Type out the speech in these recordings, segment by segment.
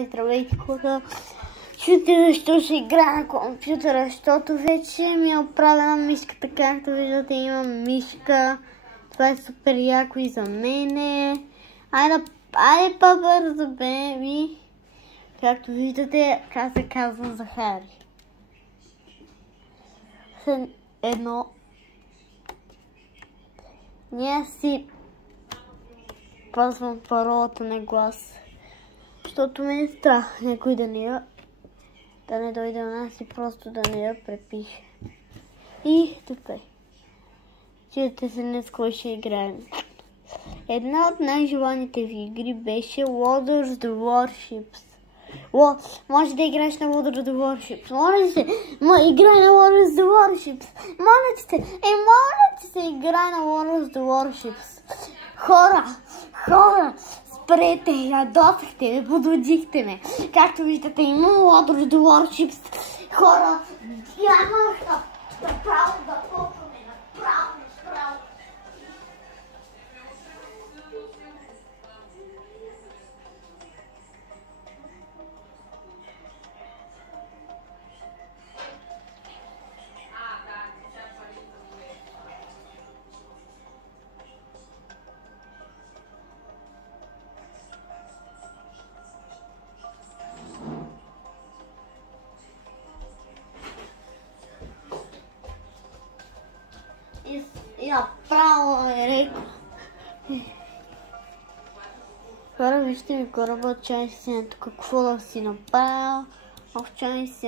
хора, здравейте хора. Чуйте защо ще играя на компютъра, защото вече ми е оправена мишката. Както виждате, имам мишка. Това е супер яко и за мене. Айде по-бързо, беби. Както виждате, как се казва Захари. Едно. Ние си пазвам паролата на глас, защото ме е страх някой да не дойде на нас и просто да не я препише. И така. Чуйте се днес кой ще играем. Една от най-желаните ви игри беше Lord of the Warships. Може да играеш на Lord of the Warships. Моля се, играй на Lord of the Warships. Моля ти се, играй на Lord of the Warships. Хора, спрете, ядосахте ме, подлъжихте ме. Както виждате, имам Lord of the Warships. Хора, няма направо да почваме, направо. И направо е река. Хора, вижте ми кораба, чай си тук, какво да си направил. Чай си,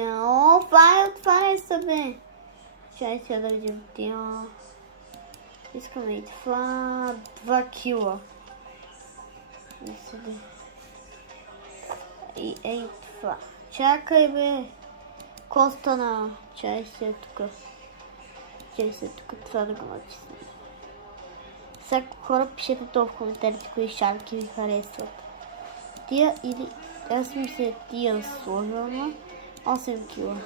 отваряй се, бе. Чай си да видим тя. Искаме и това, 2 кила. И ей това. Чакай, бе. Коста на чай си е тук. Чай се тук, това да го натисна. Всяко хора пишете това в коментарите, кои шарки ви харесват. Тия или... Аз мисля тия сложила на 8 кила.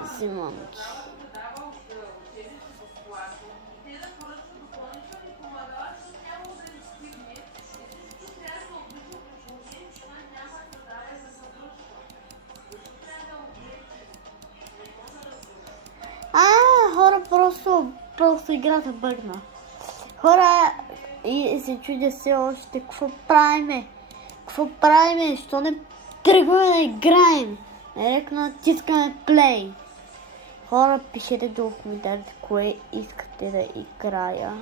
Взимам ги. Хора, просто играта бъгна. Хора, и се чудя все още, какво правиме? Що не тръгваме да играем? Директно натискаме плей. Хора, пишете долу в коментарите, кое искате да играя.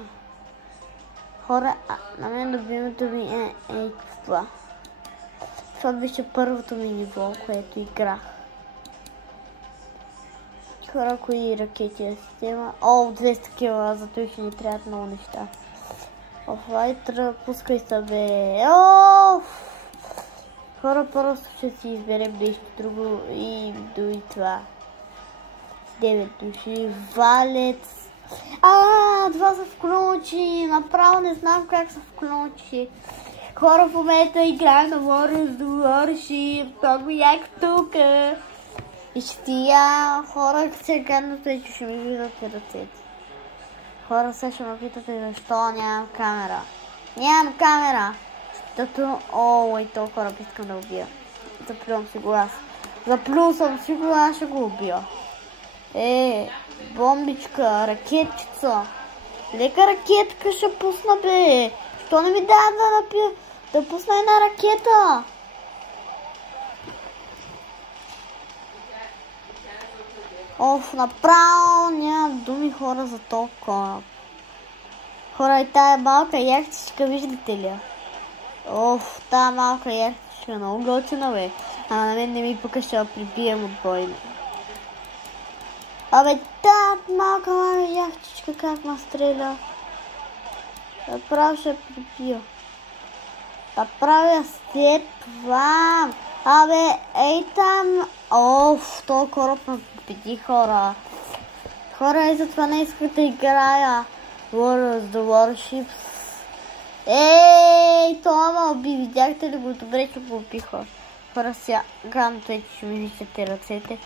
Хора, на мен любимото ми е това. Това беше първото ми ниво, което играх. Хора, кои ракети е система? 200 кила, зато ще ни трябват много неща. Лайтър, пускай се, бе. Хора, просто ще си изберем нещо друго и до това. 9 души, валец. Това се включи. Направо не знам как се включи. Хора, в момента играем на Lord of the Warships. Много як тук. И ще хора, сега вече ще ми видят ръцете. Хора, сега ще ме питате защо нямам камера. Нямам камера! Защото... то хора, искам да убия. Заплювам си глас. Ще го убия. Бомбичка, ракетчица. Лека ракетка ще пусна, бе. Що не ми дава да пусна една ракета? Направо няма думи, хора, за толкова. Хора, и тая малка яхтичка, виждате ли? Тая малка яхтичка, много готина, бе. На мен не ми пука, ще я прибием отбойно. Тая малка яхтичка как ма стреля. Направо ще я прибия. Направя след това. Ей там. Това кораб ме победи, хора. Хора, и затова не исках да играя Lord of the Warships. Това ме уби. Видяхте ли го? Добре, че го убиха. Хора, сега грамто ще ми виждате ръцете,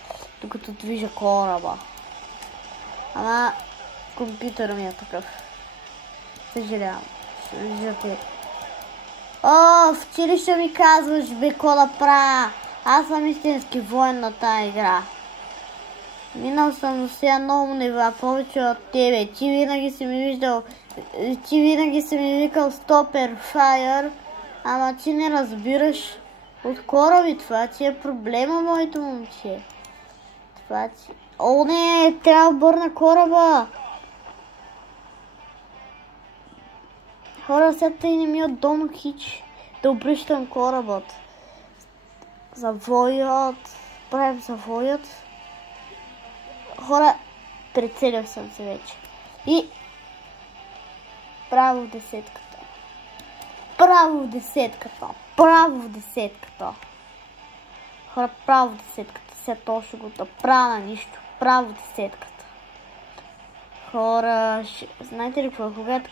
докато движа кораба. Компютъра ми е такъв. Съжалявам. Виждате. В училище ми казваш, бе, какво да правя. Аз съм истински воен на тая игра. Минал съм до сега много нива, повече от тебе. Ти винаги си ми виждал, ти винаги си ми викал стопер, файер, ама ти не разбираш от кораби. Това ти е проблема, моето момче. Това ти... О, не, трябва да обърна кораба. Хора, сега тъй не ми от дома хич да обръщам корабът. Завоят, правим завоят. Хора, прецелил съм се вече. И право в десетката. Право в десетката. Право в десетката. Хора, право в десетката. Сега точно го да правя на нищо. Право в десетката. Хора, знаете ли какво? Когато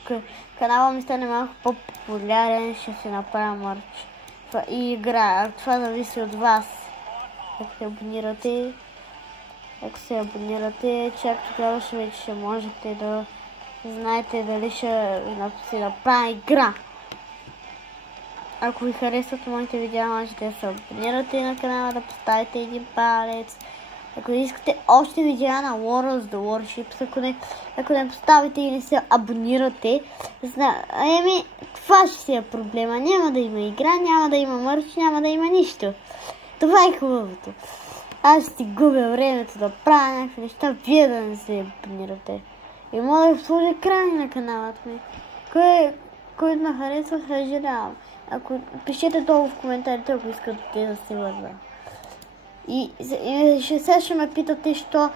канала ми стане малко по-популярен, ще си направя мърч. И игра. Това зависи от вас. Ако се абонирате, чак тогава вече ще можете да знаете дали ще си направя игра. Ако ви харесват моите видеа, можете да се абонирате на канала, да поставите един палец. Ако искате още видеа на War of the Warships, ако не поставите и не се абонирате, това ще си е проблема. Няма да има игра, няма да има мърч, няма да има нищо. Това е хубавото. Аз ще си губя времето да правя някакви неща, вие да не се абонирате. И мога да сложа край на каналът ми. Който ме харесва, съжалявам. Пишете долу в коментарите, ако искате да се върна. И сега ще ме питате, що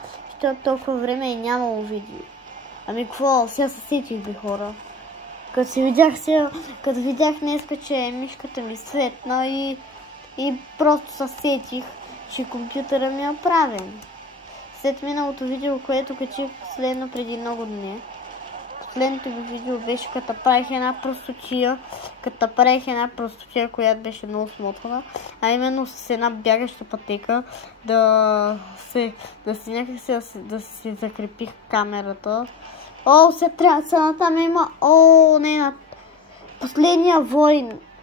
толкова време е нямало видео. Ами какво, сега се сетих би, хора. Като видях днеска, че мишката ми светна и просто се сетих, че компютъра ми е оправен. След миналото видео, което качих последно преди много дни. Последното ми видео беше като правих една простотия, която беше много смотана, а именно с една бягаща пътека да си закрепих камерата. Сега трябва да се натам има, не,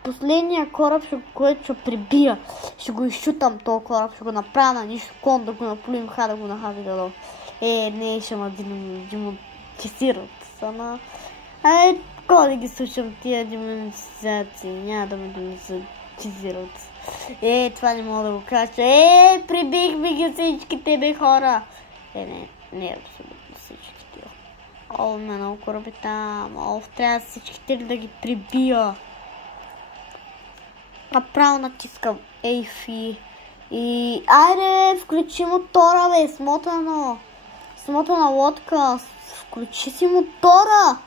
последния кораб, който ще прибия. Ще го изшутам този кораб, ще го направя на нищо кон, да го наплюем, да го нахави дадо. Не, ще ме демонтизират. Кога да ги слушам тия демонтизации, няма да ме демонтизират. Това не мога да го кажа. Прибихме ги всичките, бе, хора. Не абсолютно всичките. Много кораби там. Трябва всичките да ги прибия. Направо натискам Ейфи. И айде, включи мотора, бе, смотана лодка. Включи си мотора.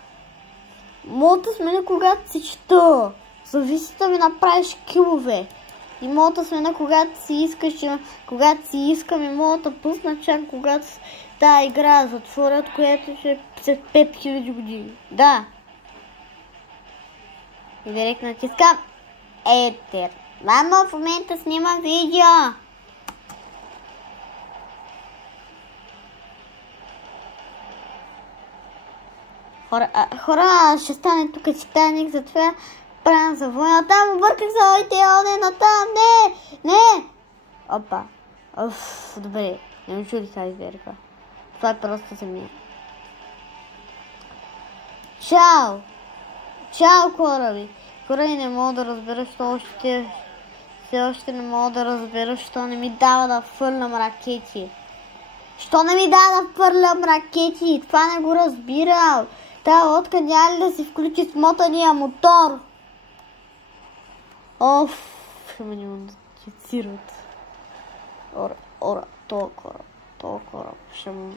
Мога да сменя когато си чета. Зависи да ми направиш килове. И мога да сменя когато си искаш. Когато си искам и мога да пусна чак когато тази игра затворят, която ще е след 5000 години. Да. И директно натискам Етер. Мама в момента снима видео. Хора, ще стане тук Титаник, затова правя завоя. Там обърках завоите, натам, не! Опа. Добре, не ме чуди тази изверка. Това е просто за мен. Чао, кораби. Кораби, не мога да разбера, все още не мога да разбера, що не ми дава да фърлям ракети. Що не ми дава да фърлям ракети? Това не го разбирам. Тая лодка няма ли да си включи смотания мотор? Ще ме демонтизират. Тоя кораб ще му...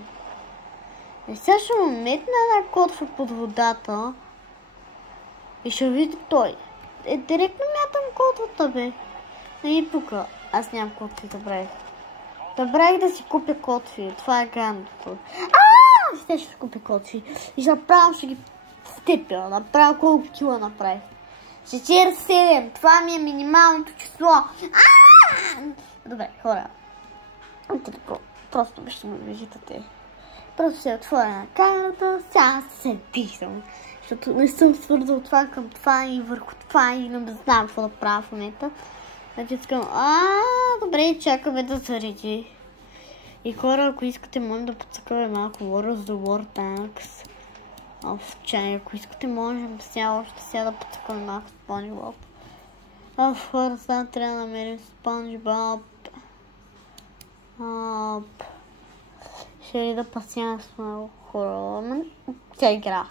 Сега ще му метна една котва под водата и ще види той. Директно мятам котвата, бе. Не пука. Аз нямам котви, забравих. Забравих да си купя котви. Това е ганното. Ще си купя котви. И направо ще ги степя. Направо колко кила направих. 47. Това ми е минималното число. Добре, хора. Просто ще ме виждате. Просто се отворя на карата, сега се писам. Защото не съм свързал това към това и върху това и не знам какво да правя в момента. Значи искам, добре, чакаме да зареди. И хора, ако искате, можем да подсъкаме малко War of the War Tanks. В чай, ако искате, можем сега да подсъкаме малко SpongeBob. Хора, сега трябва да намерим SpongeBob. Ще ли да пасявам с много хора? Тя игра.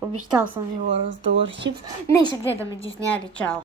Обещал съм ви War of the Warships. Не ще гледаме Disney, чао!